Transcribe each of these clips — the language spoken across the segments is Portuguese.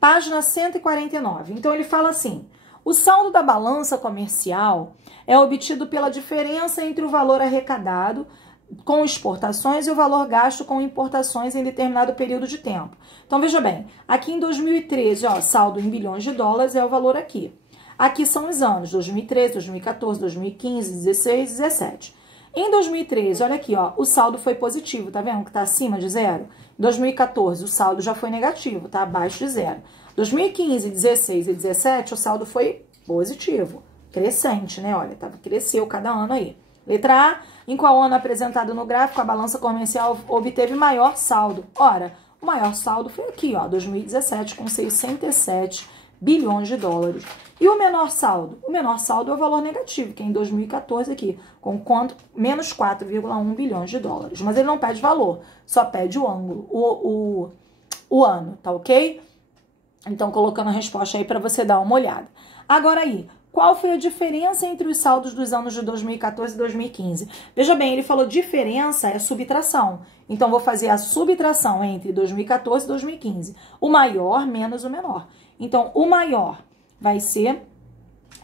Página 149. Então, ele fala assim: o saldo da balança comercial é obtido pela diferença entre o valor arrecadado com exportações e o valor gasto com importações em determinado período de tempo. Então, veja bem, aqui em 2013, ó, saldo em bilhões de dólares é o valor aqui. Aqui são os anos 2013, 2014, 2015, 16, 17. Em 2013, olha aqui, ó, o saldo foi positivo, tá vendo que tá acima de zero? Em 2014, o saldo já foi negativo, tá abaixo de zero. 2015, 16 e 17, o saldo foi positivo, crescente, né? Olha, cresceu cada ano aí. Letra A, em qual ano apresentado no gráfico a balança comercial obteve maior saldo? Ora, o maior saldo foi aqui, ó, 2017, com 67 bilhões de dólares. E o menor saldo? O menor saldo é o valor negativo, que é em 2014 aqui, com quanto? Menos 4,1 bilhões de dólares. Mas ele não pede valor, só pede o ângulo, o ano, tá ok? Então, colocando a resposta aí para você dar uma olhada. Agora aí, qual foi a diferença entre os saldos dos anos de 2014 e 2015? Veja bem, ele falou diferença é subtração. Então, vou fazer a subtração entre 2014 e 2015. O maior menos o menor. Então, o maior vai ser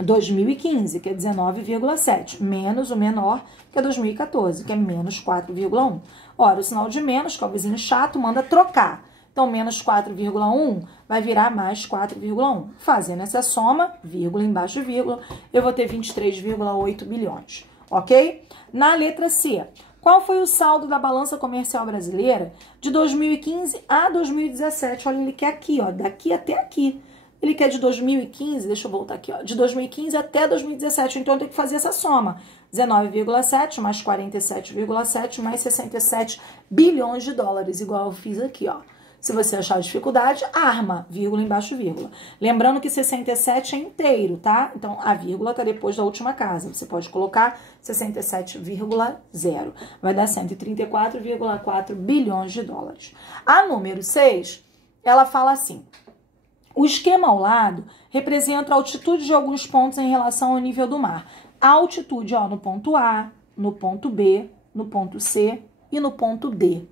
2015, que é 19,7, menos o menor, que é 2014, que é menos 4,1. Ora, o sinal de menos, que é o vizinho chato, manda trocar. Então, menos 4,1 vai virar mais 4,1. Fazendo essa soma, vírgula embaixo de vírgula, eu vou ter 23,8 bilhões, ok? Na letra C, qual foi o saldo da balança comercial brasileira de 2015 a 2017? Olha, ele quer aqui, ó, daqui até aqui. Ele quer de 2015, deixa eu voltar aqui, ó, de 2015 até 2017. Então, eu tenho que fazer essa soma. 19,7 mais 47,7 mais 67 bilhões de dólares, igual eu fiz aqui, ó. Se você achar dificuldade, arma, vírgula embaixo, vírgula. Lembrando que 67 é inteiro, tá? Então, a vírgula tá depois da última casa. Você pode colocar 67,0. Vai dar 134,4 bilhões de dólares. A número 6, ela fala assim: o esquema ao lado representa a altitude de alguns pontos em relação ao nível do mar. A altitude, ó, no ponto A, no ponto B, no ponto C e no ponto D.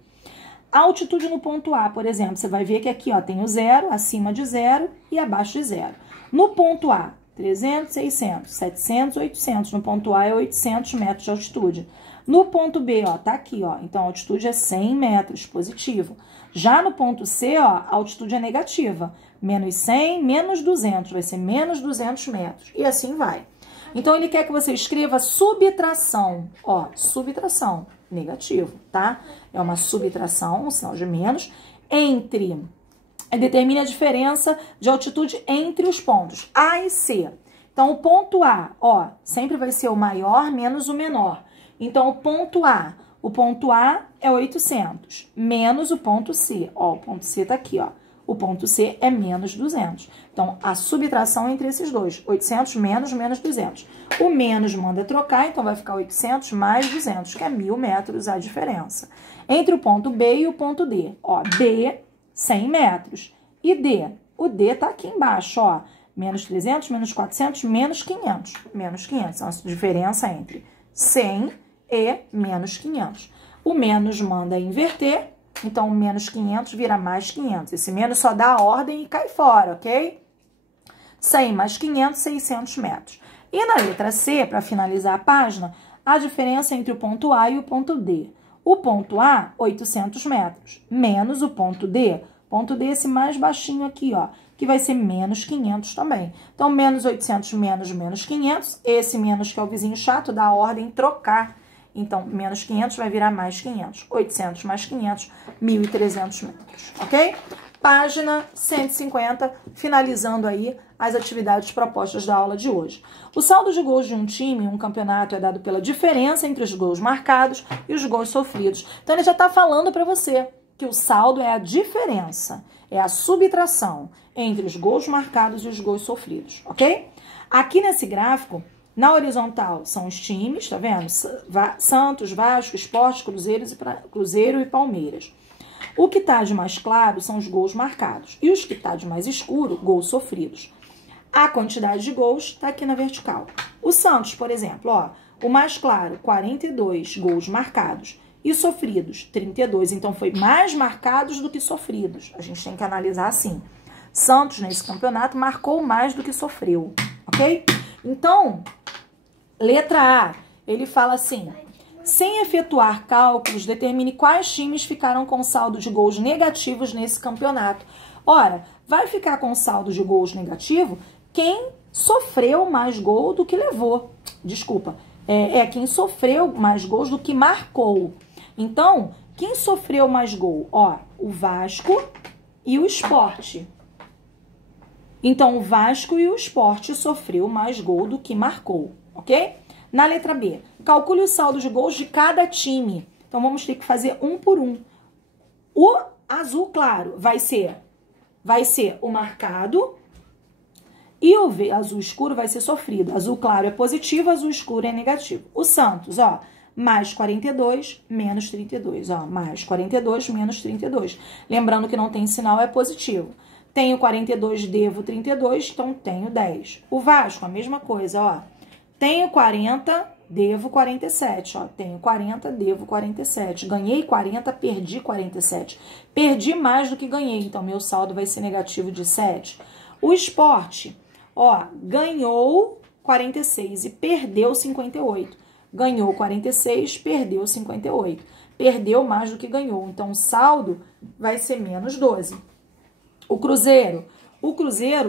A altitude no ponto A, por exemplo, você vai ver que aqui, ó, tem o zero, acima de zero e abaixo de zero. No ponto A, 300, 600, 700, 800. No ponto A é 800 metros de altitude. No ponto B, ó, tá aqui, ó. Então, a altitude é 100 metros, positivo. Já no ponto C, ó, a altitude é negativa. Menos 100, menos 200. Vai ser menos 200 metros. E assim vai. Então, ele quer que você escreva subtração. Ó, subtração. Negativo, tá? É uma subtração, um sinal de menos, entre... Determine a diferença de altitude entre os pontos A e C. Então, o ponto A, ó, sempre vai ser o maior menos o menor. Então, o ponto A é 800, menos o ponto C. Ó, o ponto C tá aqui, ó. O ponto C é menos 200. Então, a subtração entre esses dois. 800 menos 200. O menos manda trocar, então vai ficar 800 mais 200, que é 1.000 metros a diferença. Entre o ponto B e o ponto D. Ó, B, 100 metros. E D? O D tá aqui embaixo, ó. Menos 300, menos 400, menos 500. Menos 500. Então, essa diferença entre 100 e menos 500. O menos manda inverter. Então, menos 500 vira mais 500. Esse menos só dá a ordem e cai fora, ok? 100 mais 500, 600 metros. E na letra C, para finalizar a página, a diferença entre o ponto A e o ponto D. O ponto A, 800 metros, menos o ponto D. Ponto D, esse mais baixinho aqui, ó, que vai ser menos 500 também. Então, menos 800 menos 500. Esse menos, que é o vizinho chato, dá a ordem trocar. Então, menos 500 vai virar mais 500. 800 mais 500, 1.300 metros, ok? Página 150, finalizando aí as atividades propostas da aula de hoje. O saldo de gols de um time em um campeonato é dado pela diferença entre os gols marcados e os gols sofridos. Então, ele já está falando para você que o saldo é a diferença, é a subtração entre os gols marcados e os gols sofridos, ok? Aqui nesse gráfico, na horizontal são os times, tá vendo? Santos, Vasco, Sport, Cruzeiro e Palmeiras. O que tá de mais claro são os gols marcados. E os que tá de mais escuro, gols sofridos. A quantidade de gols tá aqui na vertical. O Santos, por exemplo, ó, o mais claro, 42 gols marcados. E sofridos, 32. Então, foi mais marcados do que sofridos. A gente tem que analisar assim. Santos, nesse campeonato, marcou mais do que sofreu, ok? Então, letra A, ele fala assim: sem efetuar cálculos, determine quais times ficaram com saldo de gols negativos nesse campeonato. Ora, vai ficar com saldo de gols negativo quem sofreu mais gol do que levou. Desculpa, quem sofreu mais gols do que marcou. Então, quem sofreu mais gol? Ó, o Vasco e o Sport. Então, o Vasco e o Sport sofreu mais gol do que marcou, ok? Na letra B, calcule o saldo de gols de cada time. Então, vamos ter que fazer um por um. O azul claro vai ser o marcado e o azul escuro vai ser sofrido. Azul claro é positivo, azul escuro é negativo. O Santos, ó, mais 42, menos 32. Ó, mais 42, menos 32. Lembrando que não tem sinal, é positivo. Tenho 42, devo 32, então tenho 10. O Vasco, a mesma coisa, ó. Tenho 40, devo 47. Ó, tenho 40, devo 47. Ganhei 40, perdi 47. Perdi mais do que ganhei, então meu saldo vai ser negativo de 7. O Sport, ó, ganhou 46 e perdeu 58. Ganhou 46, perdeu 58. Perdeu mais do que ganhou, então o saldo vai ser menos 12. O Cruzeiro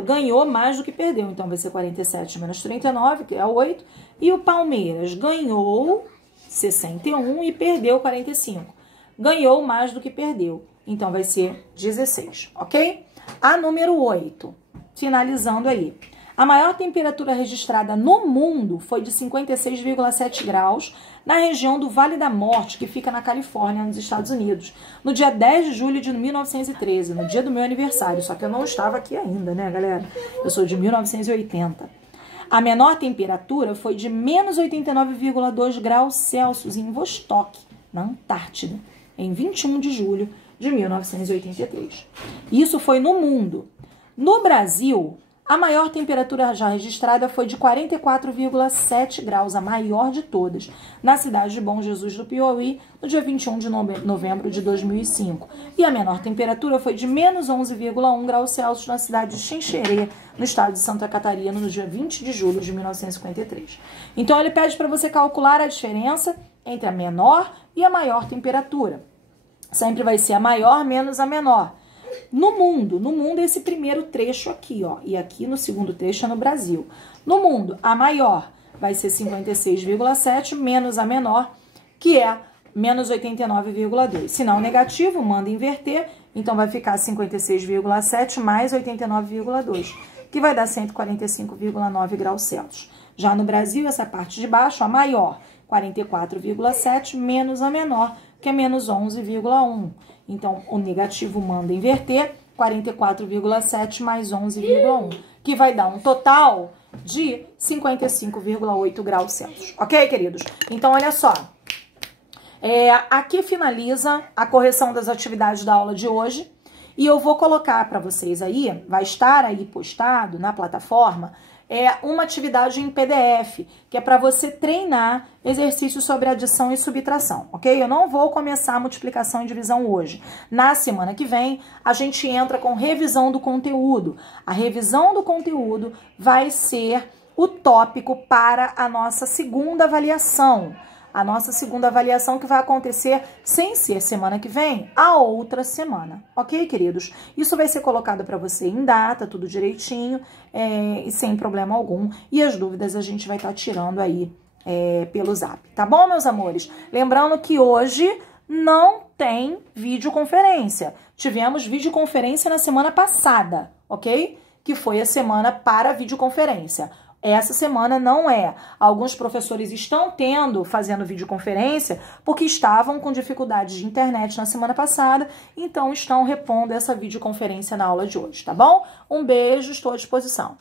ganhou mais do que perdeu, então vai ser 47 menos 39, que é 8. E o Palmeiras ganhou 61 e perdeu 45. Ganhou mais do que perdeu, então vai ser 16, ok? A número 8, finalizando aí. A maior temperatura registrada no mundo foi de 56,7 graus na região do Vale da Morte, que fica na Califórnia, nos Estados Unidos, no dia 10 de julho de 1913, no dia do meu aniversário. Só que eu não estava aqui ainda, né, galera? Eu sou de 1980. A menor temperatura foi de menos 89,2 graus Celsius em Vostok, na Antártida, em 21 de julho de 1983. Isso foi no mundo. No Brasil, a maior temperatura já registrada foi de 44,7 graus, a maior de todas, na cidade de Bom Jesus do Piauí, no dia 21 de novembro de 2005. E a menor temperatura foi de menos 11,1 graus Celsius na cidade de Xinxerê, no estado de Santa Catarina, no dia 20 de julho de 1953. Então, ele pede para você calcular a diferença entre a menor e a maior temperatura. Sempre vai ser a maior menos a menor. No mundo esse primeiro trecho aqui, ó, e aqui no segundo trecho é no Brasil. No mundo, a maior vai ser 56,7 menos a menor, que é menos 89,2. Sinal negativo, manda inverter, então vai ficar 56,7 mais 89,2, que vai dar 145,9 graus Celsius. Já no Brasil, essa parte de baixo, a maior, 44,7 menos a menor, que é menos 11,1. Então, o negativo manda inverter, 44,7 mais 11,1, que vai dar um total de 55,8 graus Celsius. Ok, queridos? Então, olha só. Aqui finaliza a correção das atividades da aula de hoje. E eu vou colocar para vocês aí, vai estar aí postado na plataforma, uma atividade em PDF, que é para você treinar exercícios sobre adição e subtração, ok? Eu não vou começar a multiplicação e divisão hoje. Na semana que vem, a gente entra com revisão do conteúdo. A revisão do conteúdo vai ser o tópico para a nossa segunda avaliação. A nossa segunda avaliação que vai acontecer sem ser semana que vem, a outra semana. Ok, queridos? Isso vai ser colocado para você em data, tudo direitinho, e sem problema algum. E as dúvidas a gente vai estar tirando aí pelo zap. Tá bom, meus amores? Lembrando que hoje não tem videoconferência. Tivemos videoconferência na semana passada, ok? Que foi a semana para videoconferência. Essa semana não é. Alguns professores estão fazendo videoconferência porque estavam com dificuldades de internet na semana passada, então estão repondo essa videoconferência na aula de hoje, tá bom? Um beijo, estou à disposição.